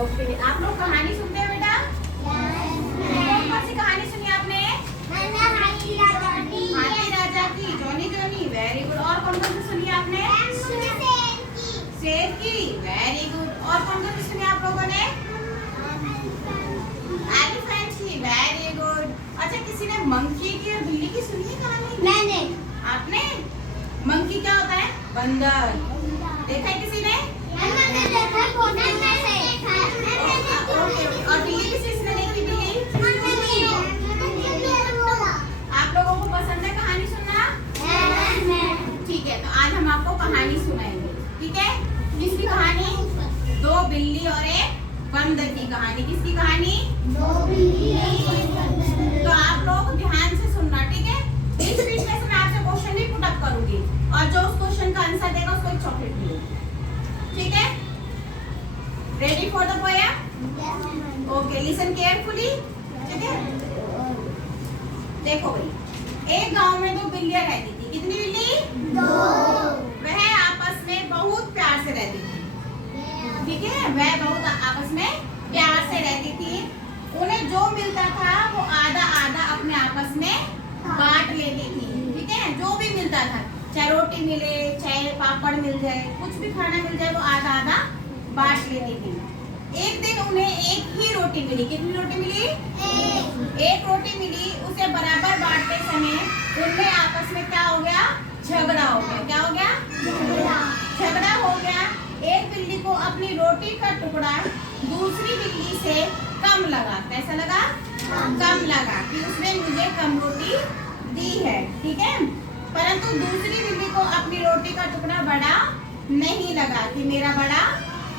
Okay, आप लोग कहानी सुनते हैं बेटा? कौन कौन सी कहानी सुनी आपने? हाथी राजा की, जॉनी जॉनी, वेरी गुड। और कौन कौन सी सुनी आपने? शेर की, वेरी गुड। और कौन कौन सी सुनी आप लोगों ने? एलिफेंट की, वेरी गुड। अच्छा, किसी ने मंकी की और बिल्ली की सुनी है कहानी? मैंने। आपने? मंकी क्या होता है? बंदर। देखा है किसी ने? मैंने देखा फोटो में से। और बिल्ली किसने देखी? बिल्ली? आप लोगों को पसंद है कहानी सुनना? ठीक है, तो आज हम आपको कहानी सुनाएंगे। ठीक है? किसकी कहानी? दो बिल्ली और एक बंदर की कहानी। किसकी कहानी? तो आप लोग ध्यान से सुनना, ठीक है? इस बीच में से मैं आपसे क्वेश्चन भी पुट अप करूंगी और जो उस क्वेश्चन का आंसर देगा उसको एक चॉकलेट मिलेगी। ठीक है? Ready for the poem? Okay, listen carefully. ठीक है? देखो भाई, एक गांव में दो बिल्लियां रहती थी। कितनी बिल्ली? वह आपस में बहुत प्यार से रहती थी। ठीक है? वह बहुत आपस में प्यार से रहती थी। उन्हें जो मिलता था वो आधा आधा अपने आपस में बांट लेती थी। ठीक है? जो भी मिलता था, चाहे रोटी मिले, चाहे पापड़ मिल जाए, कुछ भी खाना मिल जाए, वो आधा आधा बांट लेती थी। एक दिन उन्हें एक ही रोटी मिली। कितनी रोटी मिली? एक रोटी मिली। उसे बराबर बांटते समय उनमें आपस में क्या हो गया? झगड़ा हो गया। क्या हो गया? झगड़ा हो गया। एक बिल्ली को अपनी रोटी का टुकड़ा दूसरी बिल्ली से कम लगा। कैसा लगा? कम लगा कि उसने मुझे कम रोटी दी है। ठीक है? परंतु दूसरी बिल्ली को अपनी रोटी का टुकड़ा बड़ा नहीं लगा कि मेरा बड़ा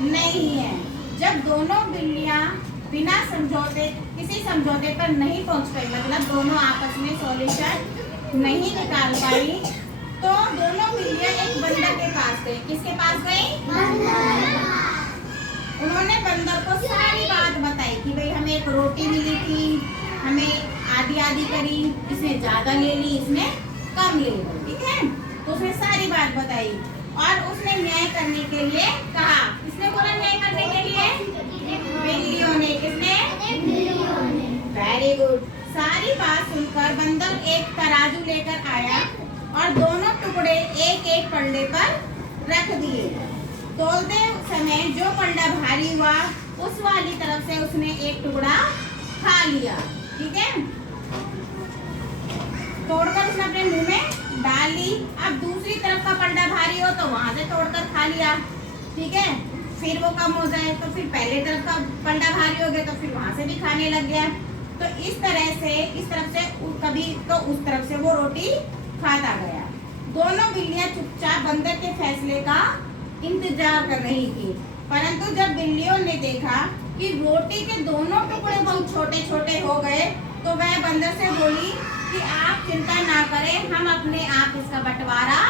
नहीं है। जब दोनों बिल्लियां बिना समझौते, किसी समझौते पर नहीं पहुंच पाई, मतलब दोनों आपस में सॉल्यूशन नहीं निकाल पाई, तो दोनों बिल्लियां एक बंदर के पास गई। किसके पास गई? उन्होंने बंदर को सारी बात बताई कि भाई हमें एक रोटी मिली थी, हमें आधी आधी करी, इसने ज्यादा ले ली, इसने कम ले ली। ठीक है? तो उसने सारी बात बताई और उसने न्याय करने के लिए कहा। किसने बोला न्याय करने के लिए? बिल्लियों ने। किसने? Very good. सारी बात सुनकर बंदर एक तराजू लेकर आया और दोनों टुकड़े एक एक पल्ले पर रख दिए। तोलते समय जो पल्ला भारी हुआ उस वाली तरफ से उसने एक टुकड़ा खा लिया। ठीक है? तोड़कर उसने अपने मुंह में डाल ली। अब दूसरी तरफ का पल्ला भारी हो तो वहां से तोड़कर खा लिया। ठीक है? फिर वो कम हो जाए तो फिर पहले तरफ का पल्ला भारी हो गया तो फिर वहां से भी खाने लग गया। तो इस तरह से इस तरफ से कभी तो उस तरफ से वो रोटी खाता गया। दोनों बिल्लियां चुपचाप बंदर के फैसले का इंतजार कर रही थी। परंतु जब बिल्लियों ने देखा कि रोटी के दोनों टुकड़े बहुत छोटे छोटे हो गए तो वह बंदर से बोली कि आप चिंता ना करें, हम अपने आप इसका बंटवारा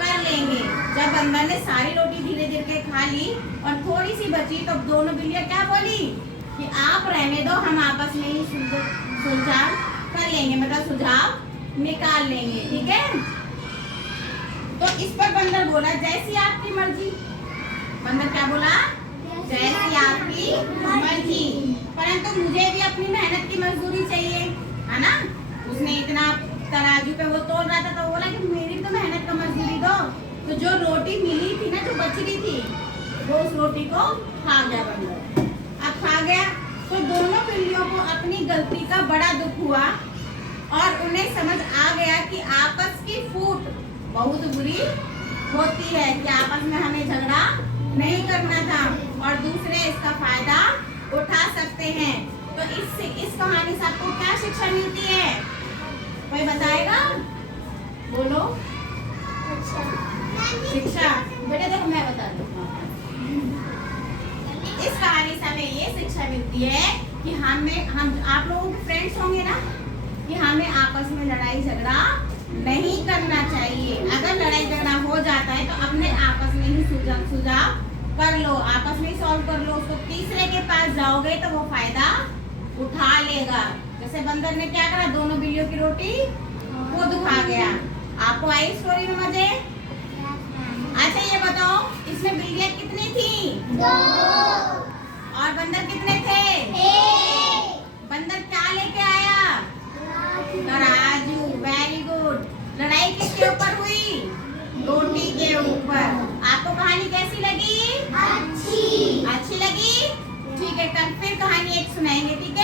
कर लेंगे। जब बंदर ने सारी रोटी धीरे धीरे के खा ली और थोड़ी सी बची तो दोनों बिल्लियां क्या बोली कि आप रहने दो, हम आपस में ही सुलझाव कर लेंगे, मतलब सुझाव निकाल लेंगे। ठीक है? तो इस पर बंदर बोला जैसी आपकी मर्जी। बंदर क्या बोला? जैसी आपकी मर्जी, परंतु मुझे भी अपनी मेहनत की मजदूरी चाहिए, है ना? उसने इतना तराजू पे वो तोल रहा था तो बोला कि मेरी तो मेहनत का मजदूरी दो। तो जो रोटी मिली थी ना, जो बच रही थी, वो उस रोटी को खा गया बंदर। अब खा गया तो दोनों बिल्लियों को अपनी गलती का बड़ा दुख हुआ और उन्हें समझ आ गया कि आपस की फूट बहुत बुरी होती है, कि आपस में हमें झगड़ा नहीं करना था और दूसरे इसका फायदा उठा सकते हैं। तो इस कहानी से आपको क्या शिक्षा मिलती है? कोई बताएगा? बोलो। शिक्षा बेटे देखो मैं बता दूँ। इस कहानी से हमें ये शिक्षा मिलती है कि हम आप लोगों के फ्रेंड्स होंगे ना, कि हमें आपस में लड़ाई झगड़ा नहीं करना चाहिए। अगर लड़ाई झगड़ा हो जाता है तो अपने आपस में ही सुझाव कर लो, आपस में ही सॉल्व कर लो। उसको तीसरे के पास जाओगे तो वो फायदा उठा लेगा। जैसे बंदर ने क्या करा, दोनों बिल्लियों की रोटी खुद खा गया। आपको आई स्टोरी में मजे? अच्छा ये बताओ, इसमें बिल्लियां कितनी थी? 2। और बंदर कितने थे? बंदर क्या लेके आया? तराजू। Very good. लड़ाई किसके ऊपर हुई? रोटी के ऊपर। आपको कहानी कैसी लगी? अच्छी लगी? ठीक है, कल फिर कहानी एक सुनाएंगे, ठीक है?